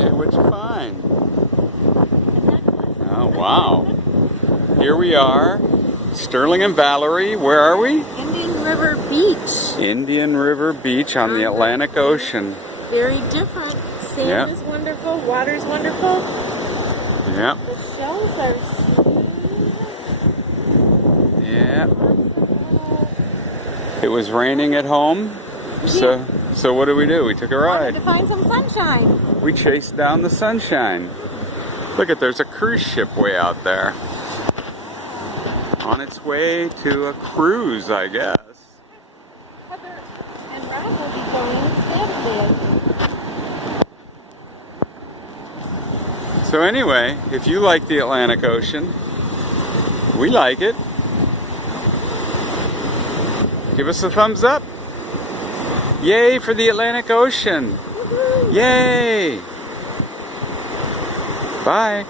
Yeah, what'd you find? Oh, wow. Here we are, Sterling and Valerie. Where are we? Indian River Beach. Indian River Beach on the Atlantic Ocean. Very different. Sand is wonderful. Water's wonderful. Yeah. The shells are smooth. Yeah. It was raining at home, so what did we do? We took a ride. To find some sunshine. We chased down the sunshine. Look there's a cruise ship way out there. On its way to a cruise, I guess. Heather and Rob will be going Saturday. So anyway, if you like the Atlantic Ocean, we like it. Give us a thumbs up. Yay for the Atlantic Ocean. Yay. Bye.